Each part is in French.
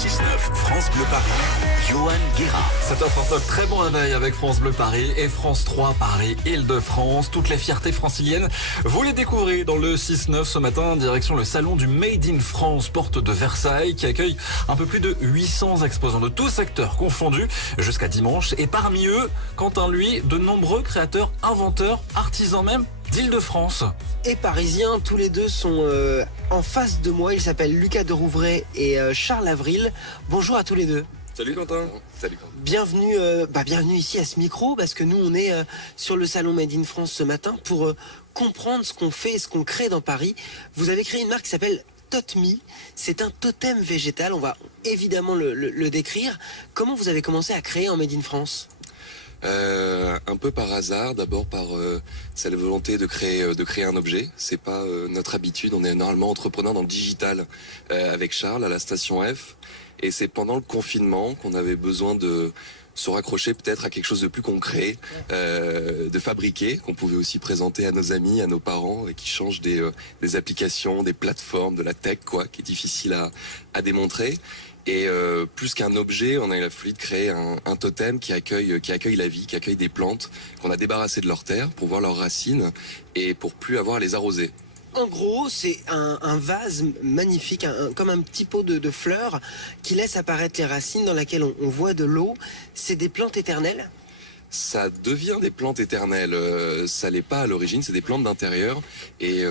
6-9, France Bleu Paris, Johan Guérin. 7h39, très bon réveil avec France Bleu Paris et France 3 Paris, Île-de-France. Toutes les fiertés franciliennes, vous les découvrez dans le 6-9 ce matin, direction le salon du Made in France, porte de Versailles, qui accueille un peu plus de 800 exposants de tous secteurs confondus jusqu'à dimanche. Et parmi eux, Quentin, lui, de nombreux créateurs, inventeurs, artisans même d'Île-de-France. Et parisiens, tous les deux sont en face de moi. Ils s'appellent Lucas de Rouvray et Charles Avril. Bonjour à tous les deux. Salut Quentin. Salut Quentin. Bienvenue ici à ce micro, parce que nous on est sur le salon Made in France ce matin pour comprendre ce qu'on fait et ce qu'on crée dans Paris. Vous avez créé une marque qui s'appelle Tot'me. C'est un totem végétal, on va évidemment le décrire. Comment vous avez commencé à créer en Made in France ? Un peu par hasard, d'abord par cette volonté de créer un objet. C'est pas notre habitude, on est normalement entrepreneur dans le digital avec Charles à la station F. Et c'est pendant le confinement qu'on avait besoin de se raccrocher peut-être à quelque chose de plus concret, de fabriquer, qu'on pouvait aussi présenter à nos amis, à nos parents, et qui change des applications, des plateformes, de la tech, quoi, qui est difficile à démontrer. Et plus qu'un objet, on a eu la folie de créer un totem qui accueille la vie, qui accueille des plantes qu'on a débarrassées de leur terre pour voir leurs racines et pour plus avoir à les arroser. En gros, c'est un vase magnifique, comme un petit pot de fleurs qui laisse apparaître les racines, dans laquelle on voit de l'eau. C'est des plantes éternelles ? Ça devient des plantes éternelles, ça l'est pas à l'origine, c'est des plantes d'intérieur. Et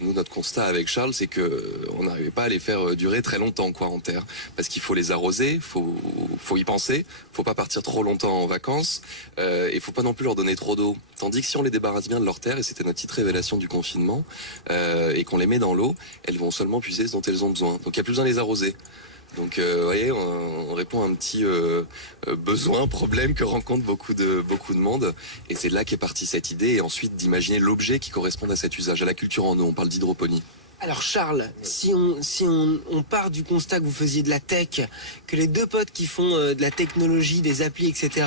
nous, notre constat avec Charles, c'est que on n'arrivait pas à les faire durer très longtemps, quoi, en terre, parce qu'il faut les arroser, faut y penser, faut pas partir trop longtemps en vacances, et faut pas non plus leur donner trop d'eau. Tandis que si on les débarrasse bien de leur terre, et c'était notre petite révélation du confinement, et qu'on les met dans l'eau, elles vont seulement puiser ce dont elles ont besoin. Donc il y a plus besoin de les arroser. Donc, vous voyez, on répond à un petit besoin, problème que rencontre beaucoup de monde. Et c'est là qu'est partie cette idée. Et ensuite, d'imaginer l'objet qui corresponde à cet usage, à la culture en eau. On parle d'hydroponie. Alors Charles, si on part du constat que vous faisiez de la tech, que les deux potes qui font de la technologie, des applis, etc.,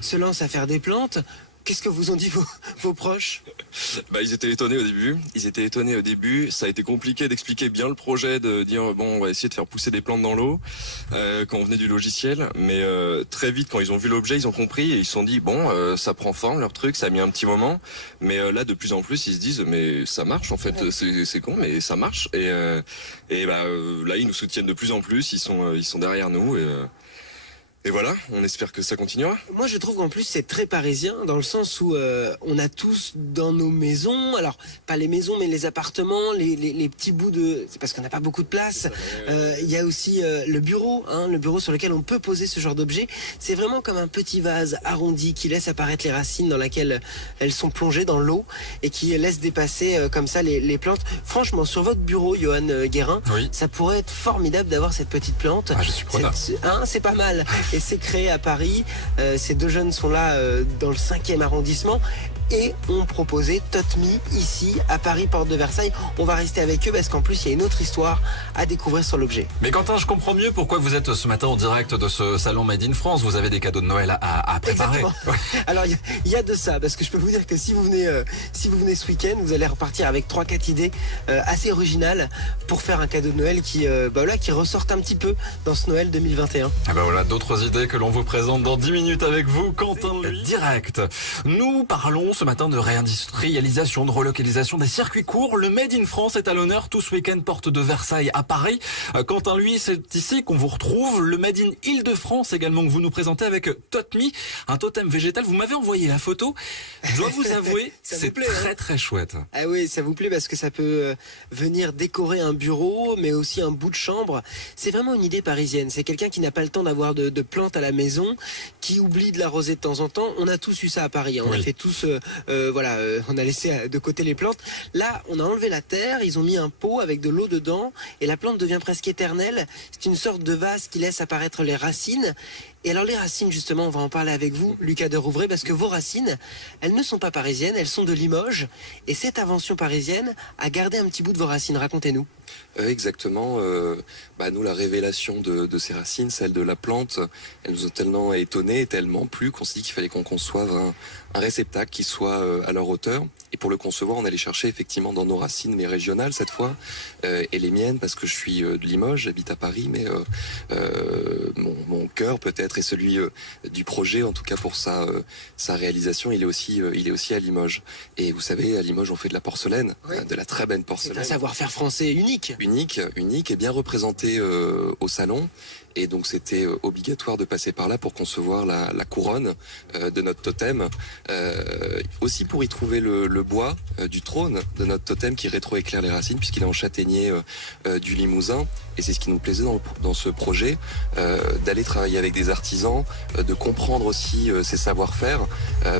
se lancent à faire des plantes, qu'est-ce que vous ont dit vos proches ? Ils étaient étonnés au début. Ça a été compliqué d'expliquer bien le projet, de dire bon, on va essayer de faire pousser des plantes dans l'eau quand on venait du logiciel. Mais très vite, quand ils ont vu l'objet, ils ont compris et ils se sont dit bon, ça prend forme leur truc. Ça a mis un petit moment, mais là de plus en plus, ils se disent mais ça marche en fait. C'est con, mais ça marche. Et là, ils nous soutiennent de plus en plus. Ils sont derrière nous et voilà, on espère que ça continuera. Moi, je trouve qu'en plus, c'est très parisien, dans le sens où on a tous dans nos maisons, alors pas les maisons, mais les appartements, les petits bouts de... C'est parce qu'on n'a pas beaucoup de place. Il y a aussi le bureau sur lequel on peut poser ce genre d'objet. C'est vraiment comme un petit vase arrondi qui laisse apparaître les racines dans laquelle elles sont plongées dans l'eau et qui laisse dépasser comme ça les plantes. Franchement, sur votre bureau, Johan Guérin, oui, ça pourrait être formidable d'avoir cette petite plante. Ah, je suis preneur. C'est pas mal. Et c'est créé à Paris. Ces deux jeunes sont là dans le 5e arrondissement et ont proposé Tot'me ici à Paris, porte de Versailles. On va rester avec eux parce qu'en plus il y a une autre histoire à découvrir sur l'objet. Mais Quentin, je comprends mieux pourquoi vous êtes ce matin en direct de ce salon Made in France. Vous avez des cadeaux de Noël à préparer. Exactement. Alors il y a de ça, parce que je peux vous dire que si vous venez ce week-end, vous allez repartir avec 3-4 idées assez originales pour faire un cadeau de Noël qui ressortent un petit peu dans ce Noël 2021. Et voilà, d'autres idées que l'on vous présente dans 10 minutes avec vous, Quentin, lui. Direct. Nous parlons ce matin de réindustrialisation, de relocalisation des circuits courts. Le Made in France est à l'honneur tout ce week-end, porte de Versailles à Paris. Quentin, lui, c'est ici qu'on vous retrouve. Le Made in Île-de-France également que vous nous présentez avec Tot'me, un totem végétal. Vous m'avez envoyé la photo. Je dois vous avouer, c'est très très chouette. Ah oui, ça vous plaît parce que ça peut venir décorer un bureau, mais aussi un bout de chambre. C'est vraiment une idée parisienne. C'est quelqu'un qui n'a pas le temps d'avoir de plantes à la maison, qui oublie de l'arroser de temps en temps. On a tous eu ça à Paris. On a fait tous... on a laissé de côté les plantes. Là, on a enlevé la terre, ils ont mis un pot avec de l'eau dedans et la plante devient presque éternelle. C'est une sorte de vase qui laisse apparaître les racines Et alors les racines, justement, on va en parler avec vous, Lucas de Rouvray, parce que vos racines, elles ne sont pas parisiennes, elles sont de Limoges. Et cette invention parisienne a gardé un petit bout de vos racines. Racontez-nous. Exactement. Nous, la révélation de ces racines, celle de la plante, elles nous ont tellement étonnés et tellement plu qu'on s'est dit qu'il fallait qu'on conçoive un réceptacle qui soit à leur hauteur. Et pour le concevoir, on allait chercher effectivement dans nos racines, mais régionales cette fois, et les miennes, parce que je suis de Limoges, j'habite à Paris, mais mon cœur peut-être est celui du projet, en tout cas pour sa réalisation, il est aussi à Limoges. Et vous savez, à Limoges, on fait de la porcelaine, de la très belle porcelaine. C'est un savoir-faire français unique. Unique et bien représenté au salon. Et donc c'était obligatoire de passer par là pour concevoir la couronne de notre totem. Aussi pour y trouver le bois du trône de notre totem qui rétroéclaire les racines puisqu'il est en châtaignier du Limousin. Et c'est ce qui nous plaisait dans ce projet, d'aller travailler avec des artisans, de comprendre aussi ces savoir-faire,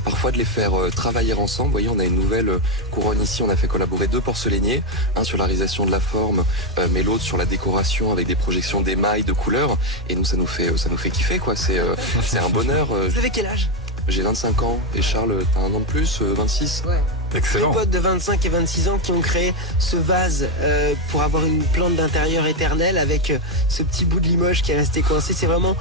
parfois de les faire travailler ensemble. Vous voyez, on a une nouvelle couronne ici, on a fait collaborer 2 porcelainiers, un sur la réalisation de la forme, mais l'autre sur la décoration avec des projections d'émail, de couleurs. Et nous, ça nous fait kiffer, quoi. C'est un bonheur. Vous avez quel âge? J'ai 25 ans et Charles, t'as un an de plus, 26. Ouais. Excellent. Deux potes de 25 et 26 ans qui ont créé ce vase pour avoir une plante d'intérieur éternelle avec ce petit bout de Limoges qui est resté coincé. C'est vraiment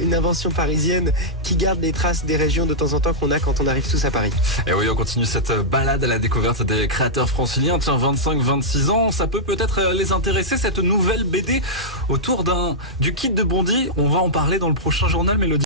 une invention parisienne qui garde les traces des régions de temps en temps qu'on a quand on arrive tous à Paris. Et oui, on continue cette balade à la découverte des créateurs franciliens. Tiens, 25-26 ans, ça peut peut-être les intéresser, cette nouvelle BD autour du kit de Bondy. On va en parler dans le prochain journal Mélodie.